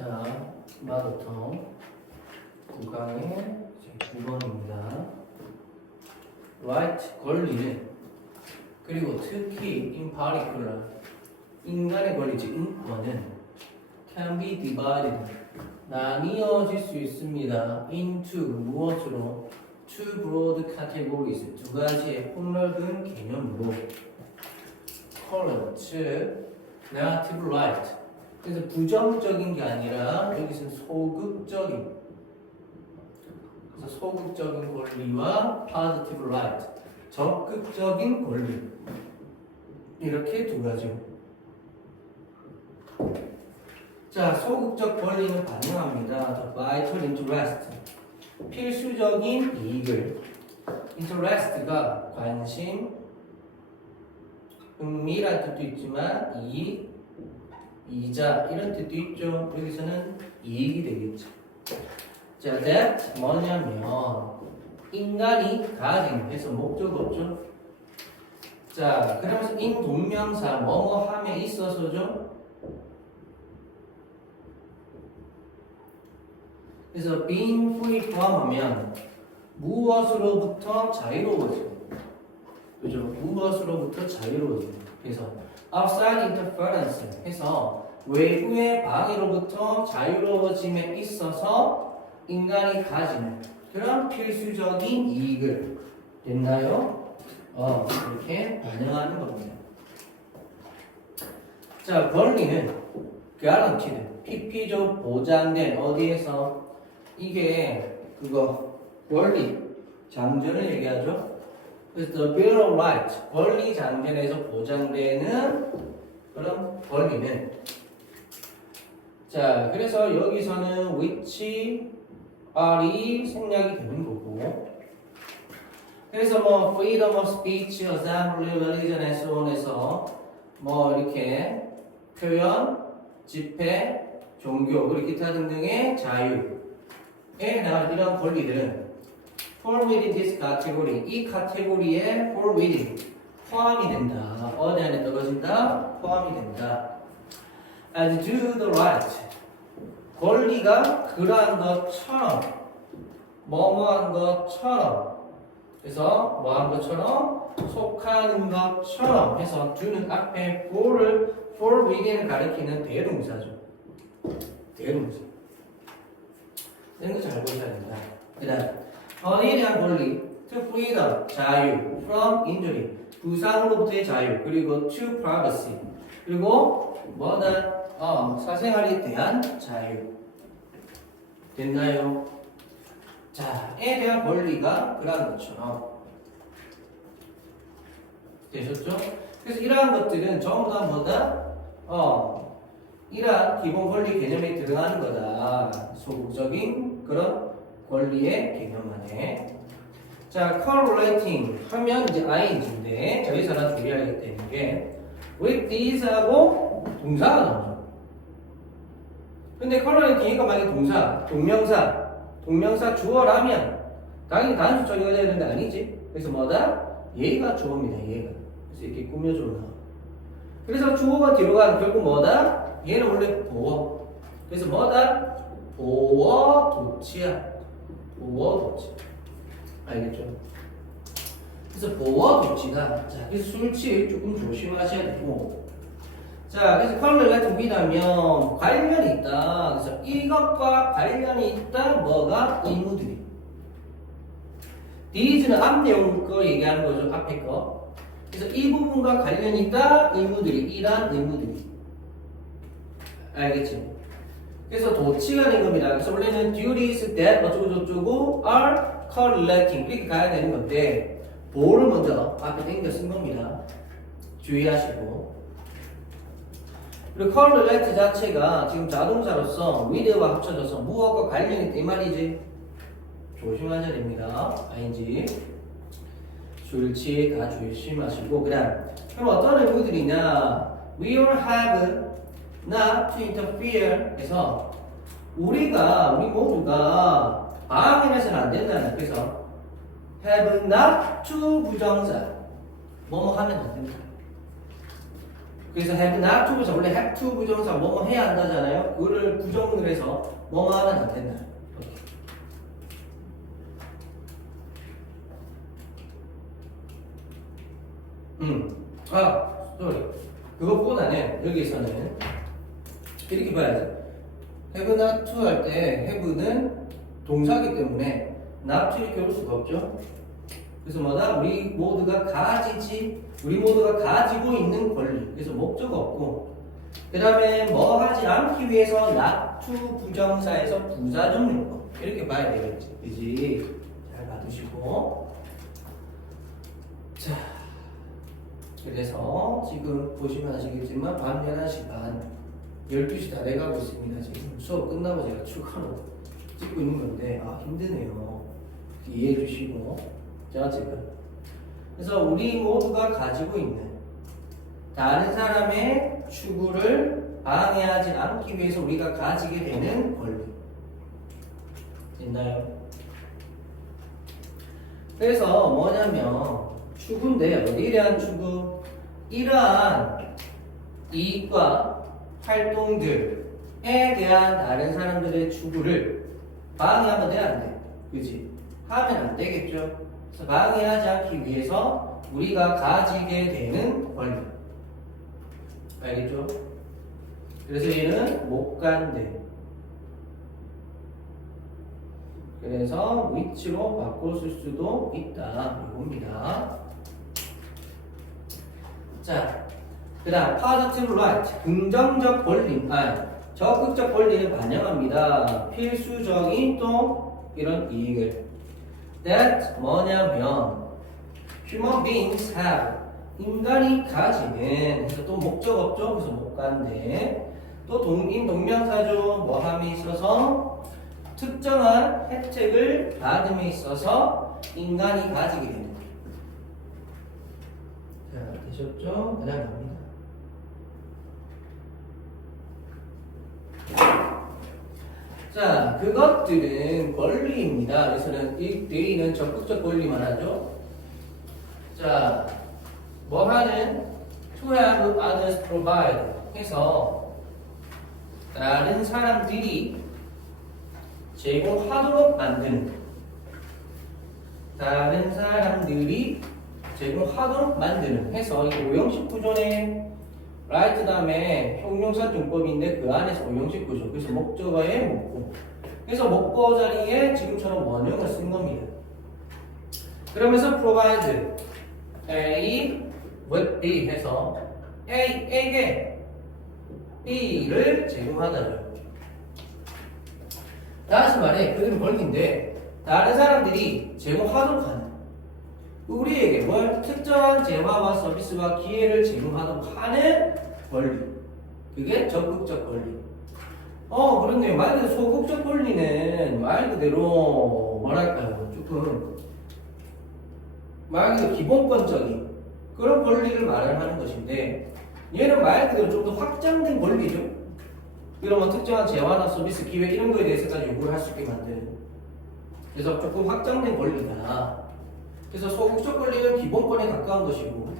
자, 마더텅 9강의 9번입니다. right 권리는 그리고 특히 in particular 인간의 권리 즉 인권은 can be divided 나뉘어질 수 있습니다. into 무엇으로 two broad categories 두 가지의 폭넓은 개념으로 current 즉 negative right 그래서 부정적인 게 아니라 여기서는 소극적인. 그래서 소극적인 권리와 positive right 적극적인 권리. 이렇게 두 가지. 자 소극적 권리는 반영합니다. The vital interest. 필수적인 이익을. interest가 관심 흥미란 뜻도 있지만 이익 이자 이런 뜻도 있죠. 여기서는 이익이 되겠죠. 자, that 뭐냐면 인간이 가진 해서 목적 없죠. 자, 그러면서 인 동명사 뭐뭐 함에 있어서죠. 그래서 being free from 하면 무엇으로부터 자유로워져. 그죠? 무엇으로부터 자유로워져. 그래서 outside interference 해서 외부의 방해로부터 자유로워짐에 있어서 인간이 가지는 그런 필수적인 이익을 됐나요? 어, 이렇게 반영하는 겁니다. 자, 권리는 guaranteed, PP적 보장된 어디에서 이게 그거 권리 장전을 얘기하죠. 그래서 the Bill of Rights 권리 장전에서 보장되는 그런 권리는. 자 그래서 여기서는 which are이 생략이 되는 거고. 그래서 뭐 freedom of speech, assembly, religion, and so on에서 뭐 이렇게 표현, 집회, 종교 그리고 기타 등등의 자유에 해당하는 이런 권리들은 fall within this category 이 카테고리에 fall within 포함이 된다. 어디 안에 떨어진다? 포함이 된다. as do the right 권리가 그러한 것처럼 뭐뭐한 것처럼 그래서 뭐한 것처럼 속하는 것처럼 해서 do는 앞에 for를 for within을 가리키는 대동사죠. 대동사. 이런 거 잘 보셔야 된다. 그 다음 대한 권리 freedom 자유 from injury 부상으로부터의 자유 그리고 to privacy 그리고 뭐다 어, 사생활에 대한 자유 됐나요? 자, 에 대한 권리가 그러한 것처럼 되셨죠? 그래서 이러한 것들은 전부 다 뭐다? 어, 이러한 기본 권리 개념에 들어가는 거다. 소극적인 그런 권리의 개념 안에. 자, correlating 하면 이제 ing인데 저기서는 주의하게 되는 게 with these하고 동사가 나오죠. 근데 correlating이가 만약에 동사, 동명사, 동명사 주어라면 당연히 단수적이어야 되는데 아니지. 그래서 뭐다? 얘가 주어입니다. 얘가. 그래서 이렇게 꾸며줘 나. 그래서 주어가 뒤로 가는 결국 뭐다? 얘는 원래 보어. 그래서 뭐다? 보어 도치야. 보어 도치. 알겠죠? 그래서 보어 도치다. 자, 그래서 술취 조금 조심하셔야 되고. 자, 그래서 컬러 같은 위라면 관련이 있다. 그래서 이것과 관련이 있다. 뭐가 의무들이. these는 앞 내용 거 얘기하는 거죠. 앞에 거. 그래서 이 부분과 관련이 있다. 의무들이. 이란 의무들이. 알겠지? 그래서 도치가 된 겁니다. 그래서 원래는 duties that 어쩌고 저쩌고 are collecting. 이렇게 가야 되는 건데 보를 먼저 앞에 땡겨 쓴 겁니다. 주의하시고. 그리고 collect 자체가 지금 자동사로서 with와 합쳐져서 무엇과 관련이 있다. 이 말이지. 조심하셔야 됩니다. ing 줄치 다 조심하시고. 그 다음 그럼 어떤 의무들이냐? We will have not to interfere 해서 우리가 우리 모두가 방해해서는 안 된다는 그래서 have not to 부정사. 뭐뭐 하면 안 된다. 그래서 have not to에서 원래 have to 부정사 뭐뭐 해야 한다잖아요. 그거를 부정문을 해서 뭐뭐 하면 안 된다. 음, 아, 쏘리. 그것보다는 여기서는 이렇게 봐야 돼. have not to 할 때 have는 동사기 때문에 not to 이렇게 올 수가 없죠. 그래서 뭐다? 우리 모두가 가지지, 우리 모두가 가지고 있는 권리. 그래서 목적 없고, 그 다음에 뭐 하지 않기 위해서 not to 부정사에서 부사적 용법. 이렇게 봐야 되겠지. 그지? 잘 봐두시고. 자. 그래서 지금 보시면 아시겠지만 밤 11시 반 12시 다 돼가고 있습니다. 지금 수업 끝나고 제가 축하로 찍고 있는 건데 아 힘드네요. 이해해 주시고. 자 지금. 그래서 우리 모두가 가지고 있는 다른 사람의 추구를 방해하지 않기 위해서 우리가 가지게 되는 권리. 됐나요? 그래서 뭐냐면 추구인데 어디에 대한 추구? 이러한 이익과 활동들에 대한 다른 사람들의 추구를 방해하면 돼, 안 돼? 그지? 하면 안 되겠죠? 그래서 방해하지 않기 위해서 우리가 가지게 되는 권리. 알겠죠? 그래서 얘는 못 간대. 그래서 위치로 바꿔 쓸 수도 있다. 이겁니다. 자, 그 다음 positive right, 긍정적 권리, 아, 적극적 권리를 반영합니다. 필수적인 또 이런 이익을. That 뭐냐면 human beings have 인간이 가지는 그래서 또 목적 없죠. 그래서 못 간대. 또 동인 동명사죠. 뭐함에 있어서 특정한 혜택을 받음에 있어서 인간이 가지게 되는 거예요. 자, 되셨죠? 그 다음 갑니다. 자, 그것들은 권리입니다. 그래서는 이 대리는 적극적 권리만 하죠. 자, 뭐 하는 to have others provide 해서 다른 사람들이 제공하도록 만드는 다른 사람들이 제공하도록 만드는 해서 이게 오형식 구조네 라이트 다음에 형용사 중법인데 그 안에서 오형식 구조. 그래서 목적어에 목고 그래서 목고 자리에 지금처럼 원형을 쓴 겁니다. 그러면서 provide A with B 해서 A에게 B를 제공하다죠. 다시 말해 그들은 권리인데 다른 사람들이 제공하도록 하는 우리에게 뭘 특정한 재화와 서비스와 기회를 제공하도록 하는 권리. 그게 적극적 권리. 어 그렇네요. 말 그대로 소극적 권리는 말 그대로 뭐랄까요? 조금 말 그대로 기본권적인 그런 권리를 말을 하는 것인데 얘는 말 그대로 좀 더 확장된 권리죠. 이런 특정한 재화나 서비스 기회 이런 거에 대해서까지 요구를 할 수 있게 만드는. 그래서 조금 확장된 권리다 그래서 소극적 권리는 기본권에 가까운 것이고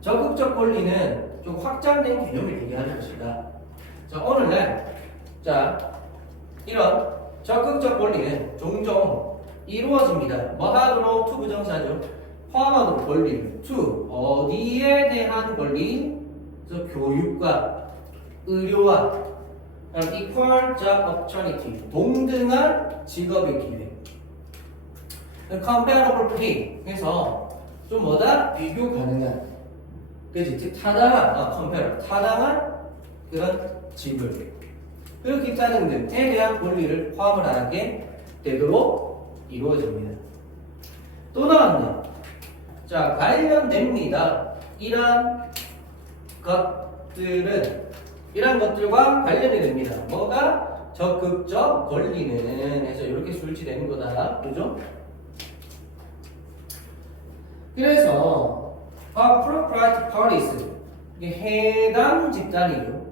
적극적 권리는 좀 확장된 개념을 얘기하는 것이다. 자 오늘날 자 이런 적극적 권리는 종종 이루어집니다. 뭐 하도록 투 부정사죠. 포함하도록 권리를 투 어디에 대한 권리? 그래서 교육과 의료와 equal job opportunity 동등한 직업의 기회 comparable pay 해서 좀 뭐다? 비교 가능한. 그지? 즉 타당한 아 compare. 타당한 그런 지불 그리고 기타 등등에 대한 권리를 포함을 하게 되도록 이루어집니다. 또 나왔네. 자 관련됩니다. 이러한 것들은 이런 것들과 관련이 됩니다. 뭐가 적극적 권리는 해서 이렇게 술지되는 거다. 그죠? 그래서 appropriate parties 이게 해당 집단이죠.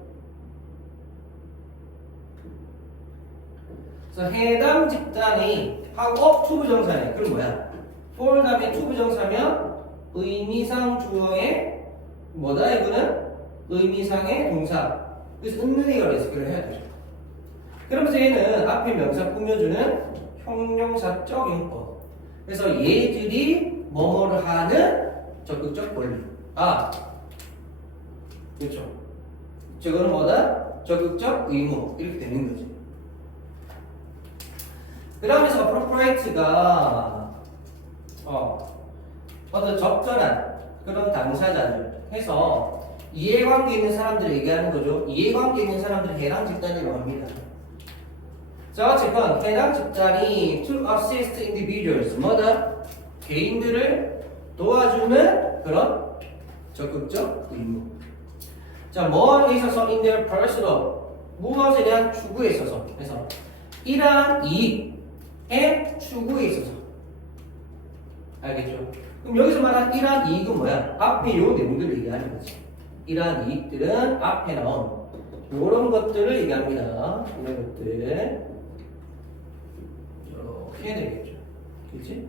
그래서 해당 집단이 하고 투 부정사네. 그럼 뭐야? for 다음에 투 부정사면 의미상 주어의 뭐다 이거는 의미상의 동사 그래서 은는이가 레스키를 해야 되죠. 그러면서 얘는 앞에 명사 꾸며주는 형용사적 용법. 그래서 얘들이 뭐뭐를 하는 적극적 권리. 아, 그렇죠. 저거는 뭐다? 적극적 의무 이렇게 되는 거지. 그 다음에서 appropriate가 어, 어떤 적절한 그런 당사자들 해서 이해관계 있는 사람들을 얘기하는 거죠. 이해관계 있는 사람들을 해당 집단이라고 합니다. 자, 어쨌건 해당 집단이 to assist individuals 뭐다? 개인들을 도와주는 그런 적극적 의무. 자, 뭐에 있어서 in their personal 무엇에 대한 추구에 있어서 그래서 이러한 이익의 추구에 있어서 알겠죠? 그럼 여기서 말한 이러한 이익은 뭐야? 앞에 요 내용들을 얘기하는 거지. 이러한 이익들은 앞에 나온 이런 것들을 얘기합니다. 이런 것들 이렇게 되겠죠. 그렇지?